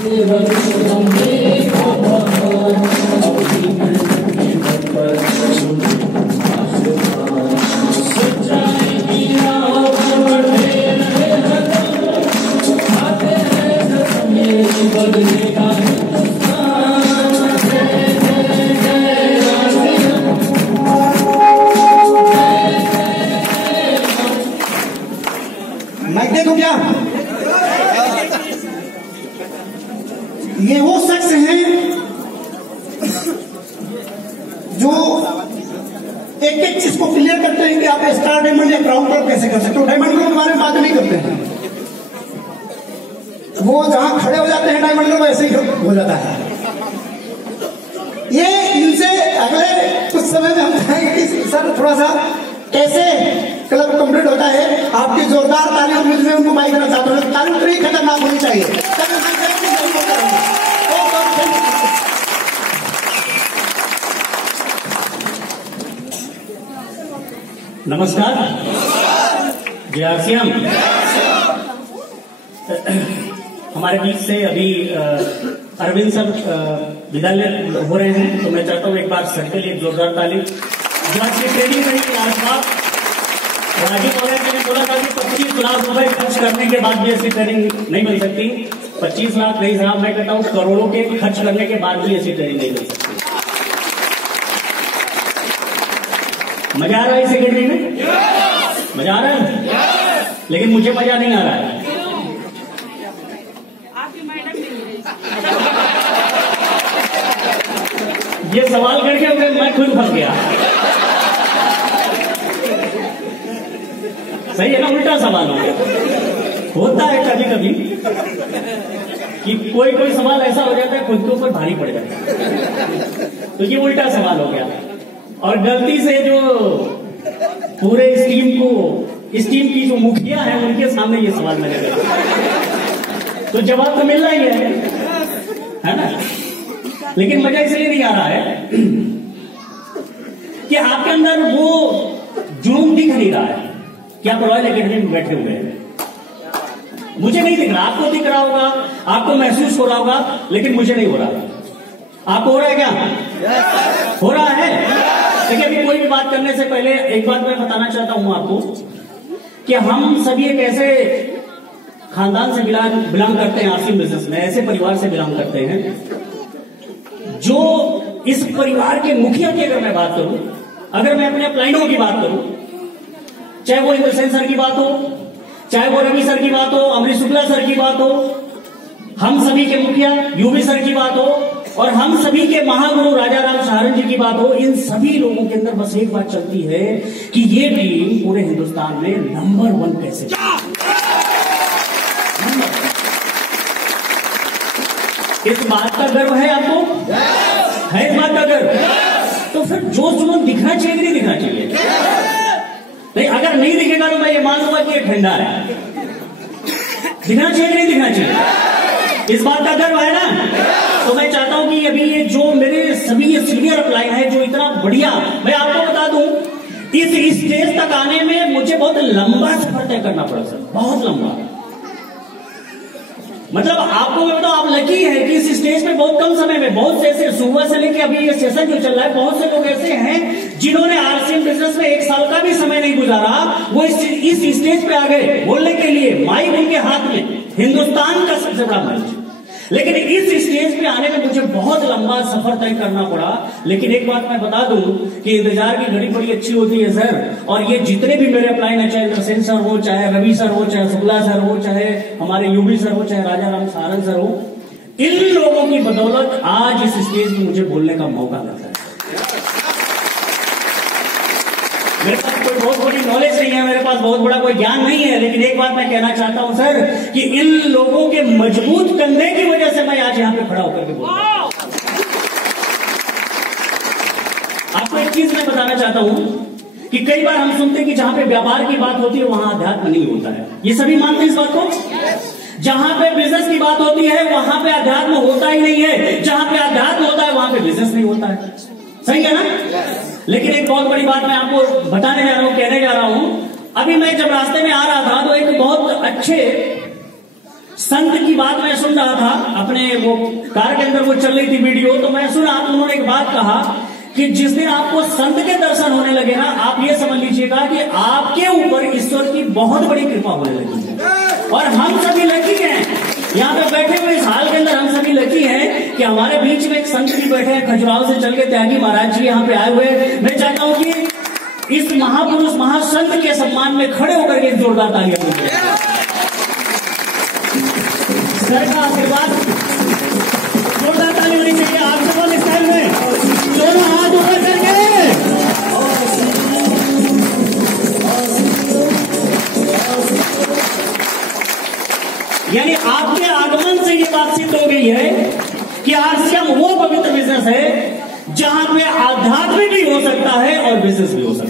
Mic देखो क्या? ये वो शख्स हैं जो एक एक चीज को क्लियर करते हैं कि आप स्टार डायमंड या क्राउन क्लब कैसे कर सकते हो। डायमंड क्लब के बारे में बात नहीं करते हैं, वो जहां खड़े हो जाते हैं डायमंड क्लब वैसे ही हो जाता है। ये इनसे अगले कुछ समय में हम कहेंगे कि सर थोड़ा सा कैसे क्लब कंप्लीट होता है। आपकी जोरदार तालियों में उनको माइक देना चाहता हूँ। तालियों इतनी खतरनाक होनी चाहिए। नमस्कार, जय आरसीएम। हमारे बीच से अभी अरविंद सर विद्यालय हो रहे हैं, तो मैं चाहता हूँ एक बार सर के लिए जोरदार ताली। जो आज की ट्रेनिंग रही आज बात राजीव मौर्य ने बोला था कि 25 लाख रुपए खर्च करने के बाद भी ऐसी ट्रेनिंग नहीं मिल सकती। 25 लाख नहीं साहब, मैं कहता हूँ करोड़ों के खर्च करने के बाद भी ऐसी ट्रेनिंग नहीं मिल सकती। मजा आ रहा है सेक्रेटरी में? मजा आ रहा है? लेकिन मुझे मजा नहीं आ रहा है। आपकी मैडम नहीं। ये सवाल करके मैं खुद फंस गया। सही है ना? उल्टा सवाल हो गया। होता है कभी कभी कि कोई कोई सवाल ऐसा हो जाता है खुद के ऊपर भारी पड़ जाता है, तो ये उल्टा सवाल हो गया। और गलती से जो पूरे इस टीम की जो मुखिया है उनके सामने ये सवाल मैंने किया, तो जवाब तो मिल रहा ही है ना? लेकिन मजा इसलिए नहीं आ रहा है कि आपके अंदर वो जुनून दिख नहीं रहा है कि आप रॉयल एकेडमी में बैठे हुए हैं। मुझे नहीं दिख रहा, आपको दिख रहा होगा, आपको महसूस हो रहा होगा, लेकिन मुझे नहीं हो रहा। आपको हो रहा है क्या? हो रहा है? देखिए, अभी कोई भी बात करने से पहले एक बात मैं बताना चाहता हूं आपको कि हम सभी एक ऐसे खानदान से बिलोंग करते हैं, आरसीएम बिजनेस में ऐसे परिवार से बिलोंग करते हैं जो इस परिवार के मुखिया की अगर मैं बात करूं, अगर मैं अपने अपलाइनों की बात करूं, चाहे वो इंद्रसेन सर की बात हो, चाहे वो रवि सर की बात हो, अमरीश शुक्ला सर की बात हो, हम सभी के मुखिया यूवी सर की बात हो, और हम सभी के महागुरु राजा राम सहारण जी की बात हो, इन सभी लोगों के अंदर बस एक बात चलती है कि ये टीम पूरे हिंदुस्तान में नंबर 1 कैसे इस बात का गर्व है आपको? है इस बात का गर्व? तो फिर जोश जुनून दिखना चाहिए कि नहीं दिखना चाहिए? नहीं, अगर नहीं दिखेगा तो मैं ये मान लूंगा कि ये ठंडा है। दिखना चाहिए कि नहीं दिखना चाहिए? इस बात का गर्व है ना? तो मैं चाहता हूं कि अभी ये जो मेरे सभी ये सीनियर अपलाइन है जो इतना बढ़िया, मैं आपको बता दूं इस स्टेज तक आने में मुझे बहुत लंबा सफर तय करना पड़ा सर, बहुत लंबा। मतलब आपको मैं बताऊं, आप लकी है कि इस स्टेज पे बहुत कम समय में बहुत से ऐसे सुबह से लेकर अभी ये सेशन जो चल रहा है, बहुत से लोग ऐसे हैं जिन्होंने आरसीएम बिजनेस में 1 साल का भी समय नहीं गुजारा, वो इस स्टेज पे आ गए बोलने के लिए, माइक उनके हाथ में, हिंदुस्तान का सबसे बड़ा मंच। लेकिन इस स्टेज पे आने में मुझे बहुत लंबा सफर तय करना पड़ा। लेकिन एक बात मैं बता दूं कि इंतजार की घड़ी बड़ी अच्छी होती है सर, और ये जितने भी मेरे अपलाइन है, चाहे इंद्रसेन सर हो, चाहे रवि सर हो, चाहे शुक्ला सर हो, चाहे हमारे यूबी सर हो, चाहे राजा राम सहारण सर हो, इन लोगों की बदौलत आज इस स्टेज पे मुझे बोलने का मौका मिलता है। मेरे पास कोई बहुत बड़ी नॉलेज नहीं है, मेरे पास बहुत बड़ा कोई ज्ञान नहीं है, लेकिन एक बात मैं कहना चाहता हूं सर कि इन लोगों के मजबूत कंधे की वजह से मैं आज यहां पे खड़ा होकर के बोल रहा हूं। आपको एक चीज मैं बताना चाहता हूं कि कई बार हम सुनते हैं कि जहां पे व्यापार की बात होती है वहां अध्यात्म नहीं होता है। ये सभी मानते हैं इस बात को? जहां पे बिजनेस की बात होती है वहां पे अध्यात्म होता ही नहीं है, जहां पे अध्यात्म होता है वहां पे बिजनेस नहीं होता है। सही है ना? लेकिन एक बहुत बड़ी बात मैं आपको बताने जा रहा हूं, कहने जा रहा हूं। अभी मैं जब रास्ते में आ रहा था तो एक बहुत अच्छे संत की बात मैं सुन रहा था, अपने वो कार के अंदर वो चल रही थी वीडियो, तो मैं सुना तो उन्होंने एक बात कहा कि जिस दिन आपको संत के दर्शन होने लगे ना, आप ये समझ लीजिएगा कि आपके ऊपर ईश्वर की बहुत बड़ी कृपा होने लगी है। और हम सभी लकी हैं, यहाँ पे बैठे हुए इस हाल के अंदर हम सभी लकी हैं कि हमारे बीच में एक संत भी बैठे हैं, खजुराहो से चल के त्यागी महाराज जी यहाँ पे आए हुए। मैं चाहता हूँ कि इस महापुरुष महासंत के सम्मान में खड़े होकर के जोरदार तालियां दीजिए। सर का आशीर्वाद, जोरदार ताली होनी चाहिए आप सब इस टाइम में, दोनों हाथ ऊपर करके। यानी आपके आगमन से ये बात सिद्ध हो गई है कि आरसीएम वो पवित्र बिजनेस है जहां पे आध्यात्मिक भी हो सकता है और बिजनेस भी हो सकता है।